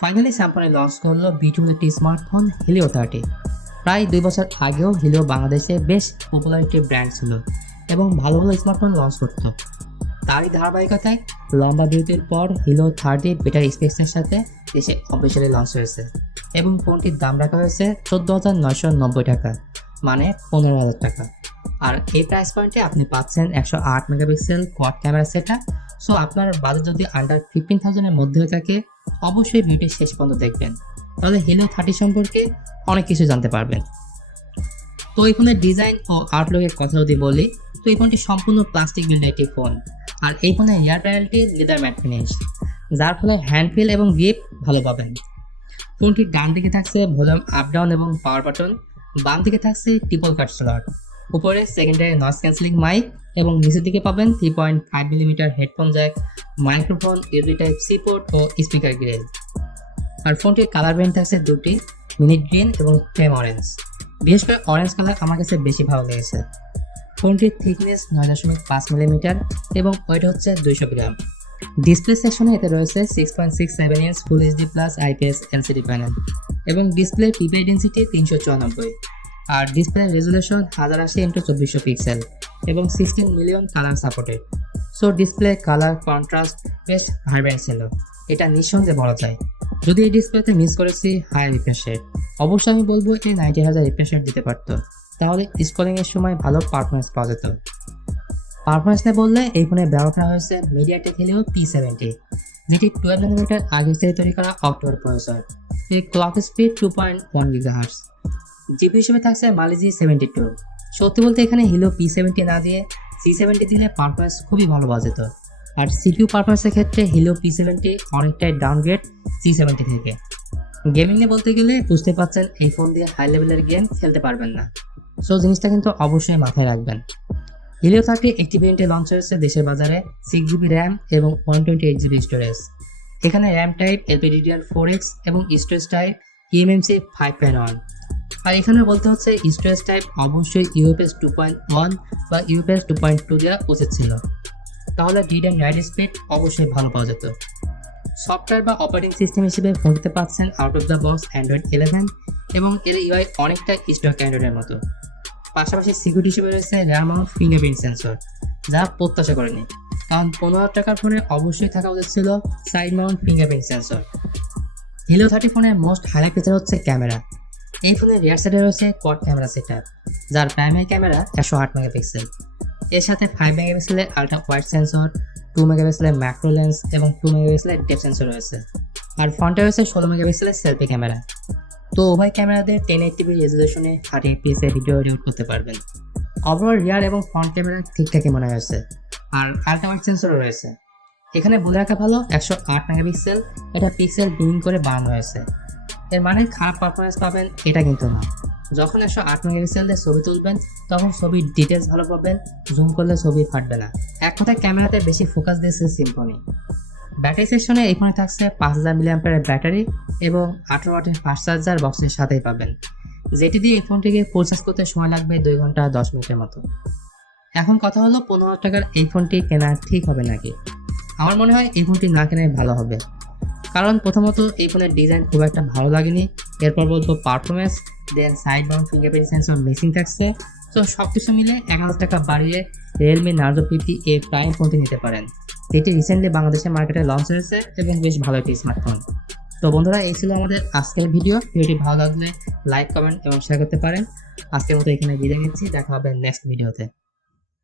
Finally Samsung launch করলো beautiful একটি smartphone Helio 30। প্রায় 2 বছর আগেও হিলিও বাংলাদেশে বেশ পপুলার একটি ব্র্যান্ড ছিল এবং ভালো ভালো স্মার্টফোন লঞ্চ করত। তারই ধারাবাহিকতায় লম্বা বিরতির পর হিলিও 30 বেটার স্পেক্সের সাথে দেশে অফিসিয়ালি লঞ্চ হয়েছে এবং ফোনটির দাম রাখা হয়েছে 14,990 টাকা, মানে 15,000 টাকা। আর এই প্রাইস পয়েন্টে আপনি পাচ্ছেন 108 megapixel quad camera setup. So আপনার বাজেট যদি আন্ডার 15,000 এর মধ্যে থাকে অবশ্যই ভিডিওটি শেষ পর্যন্ত দেখবেন, তাহলে হিলিও 30 সম্পর্কে অনেক কিছু জানতে পারবেন। তো এই ফোনের ডিজাইন ও আউটলুকের কথা যদি বলি, তো এই ফোনটি সম্পূর্ণ প্লাস্টিক বিল্ড একটি ফোন, আর এই ফোনের এয়ার প্যানেলটি লেদার ম্যাট ফিনিশ, যার ফলে হ্যান্ড ফিল এবং গ্রিপ ভালো পাবেন। ফোনটির ডান দিকে থাকছে ভলিউম আপ ডাউন এবং পাওয়ার বাটন, বাম দিকে থাকছে ট্রিপল কাট স্লট, উপরে সেকেন্ডারি নয়েজ ক্যান্সেলিং মাইক এবং নিচের দিকে পাবেন 3.5 millimetre headphone jack, microphone, USB type C port ও স্পিকার গ্রিল। আর ফোনটির কালার ব্যান্ড থাকছে দুটি, মিনিট গ্রিন এবং ফ্লেম অরেঞ্জ। বিশেষ করে অরেঞ্জ কালার আমার কাছে বেশি ভালো লেগেছে। ফোনটির থিকনেস 9.5 মিলিমিটার এবং ওয়েট হচ্ছে 200 গ্রাম। ডিসপ্লে সেকশনে এতে রয়েছে 6.67 inch full HD plus IPS LCD panel এবং ডিসপ্লে পিপিআই ডেন্সিটি 394, আর ডিসপ্লে রেজুলেশন 1080x2400 পিক্সেল এবং 16 million colour supported. So display colour contrast বেশ ভাইব্রেন্ট ছিল, এটা নিঃসন্দেহে বলা যায়। যদি এই ডিসপ্লেতে মিস করেছি হাই রিফ্রেশ রেট, অবশ্যই আমি বলবো এই 90,000 রিফ্রেশ রেট দিতে পারতো, তাহলে স্ক্রলিং এর সময় ভালো পারফরমেন্স পাওয়া যেত। পারফরমেন্স নিয়ে বললে এই ফোনে ব্যবহার করা হয়েছে মিডিয়াটেক হিলিও P70, যেটি 12 ন্যানোমিটার আগে তৈরি করা অক্টোবর প্রসেসর। এর ক্লক স্পিড 2.1 GHz। জিপি হিসেবে থাকছে মালি G72। সত্যি বলতে এখানে হিলিও P70 না দিয়ে C70 দিলে পারফরমেন্স খুবই ভালো পাওয়া যেত। আর সিপিইউ পারফরমেন্সের ক্ষেত্রে হিলিও P70 অনেকটাই ডাউনগ্রেড C70 থেকে। গেমিং নিয়ে বলতে গেলে বুঝতে পারছেন এই ফোন দিয়ে হাই লেভেলের গেম খেলতে পারবেন না, সো জিনিসটা কিন্তু অবশ্যই মাথায় রাখবেন। হিলিও 30 একটি ভেরিয়েন্টে লঞ্চ হয়েছে দেশের বাজারে 6GB র্যাম এবং 128GB স্টোরেজ। এখানে র্যাম টাইপ LPDDR4X এবং স্টোরেজ টাইপ eMMC 5.1। আর এখানে বলতে হচ্ছে স্টোরেজ টাইপ অবশ্যই UFS 2.1 বা UFS 2.2 দেওয়া উচিত ছিল, তাহলে রিড অ্যান্ড রাইট স্পিড অবশ্যই ভালো পাওয়া যেত। সফটওয়্যার বা অপারেটিং সিস্টেম হিসেবে ফোনটিতে পাচ্ছেন out of the box Android 11 এবং এর ইউআই অনেকটা স্টক অ্যান্ড্রয়েডের মতো। পাশাপাশি সিকিউরিটি হিসেবে রয়েছে র্যাম মাউন্ট ফিঙ্গারপ্রিন্ট সেন্সর, যা প্রত্যাশা করেনি, কারণ 15,000 টাকার ফোনে অবশ্যই থাকা উচিত ছিল side mount fingerprint sensor. Helio 30 ফোনের মোস্ট হাইলাইট ফিচার হচ্ছে ক্যামেরা। এই ফোনের রিয়ার সাইডে রয়েছে কোয়াড ক্যামেরা সেটআপ, যার প্রাইমারি ক্যামেরা 108 মেগাপিক্সেল। এর সাথে 5 মেগাপিক্সেলের আলট্রা ওয়াইড সেন্সর, 2 মেগাপিক্সেলের ম্যাক্রো লেন্স এবং 2 মেগাপিক্সেলের ডেপথ সেন্সর রয়েছে। আর ফ্রন্টে রয়েছে 16 মেগাপিক্সেলের সেলফি ক্যামেরা। তো উভয় ক্যামেরাতে 1080p রেজুলেশনে 30 fps এর ভিডিও রেকর্ড করতে পারবেন। ওভারঅল রিয়ার এবং ফ্রন্ট ক্যামেরা ঠিকঠাকই মনে হয়েছে, আর আলট্রা ওয়াইড সেন্সরও রয়েছে। এখানে বলে রাখা ভালো 108 মেগাপিক্সেল, এটা পিক্সেল বিন করে বানানো হয়েছে। এর মানে খারাপ পারফরমেন্স পাবেন এটা কিন্তু না। যখন 108 মেগাপিক্সেল দিয়ে ছবি তুলবেন তখন ছবির ডিটেলস ভালো পাবেন, জুম করলে ছবি ফাটবে না। এক কথায় ক্যামেরাতে বেশি ফোকাস দিয়েছে সিম্ফনি। ব্যাটারি সেকশনে এই ফোনে থাকছে 5000 mAh ব্যাটারি এবং 18 ওয়াটের ফাস্ট চার্জার বক্সের সাথেই পাবেন, যেটি দিয়ে এই ফোনটিকে ফুল চার্জ করতে সময় লাগবে 2 ঘন্টা 10 মিনিটের মতো। এখন কথা হলো 15,000 টাকার এই ফোনটি কেনা ঠিক হবে নাকি? আমার মনে হয় এই ফোনটি না কেনাই ভালো হবে, কারণ প্রথমত এই ফোনের ডিজাইন খুব একটা ভালো লাগেনি। এরপর বলবো performance, then side mount fingerprint sensor missing থাকছে। তো সব কিছু মিলে 1000 টাকা বাড়িয়ে রিয়েলমি নার্জো 50A প্রাইম ফোনটি নিতে পারেন, যেটি রিসেন্টলি বাংলাদেশের মার্কেটে লঞ্চ হয়েছে এবং বেশ ভালো একটি স্মার্টফোন। তো বন্ধুরা, এই ছিল আমাদের আজকের ভিডিওটি ভালো লাগলে লাইক, কমেন্ট এবং শেয়ার করতে পারেন। আজকের মতো এখানে বিদায় নিচ্ছি, দেখা হবে নেক্সট ভিডিওতে।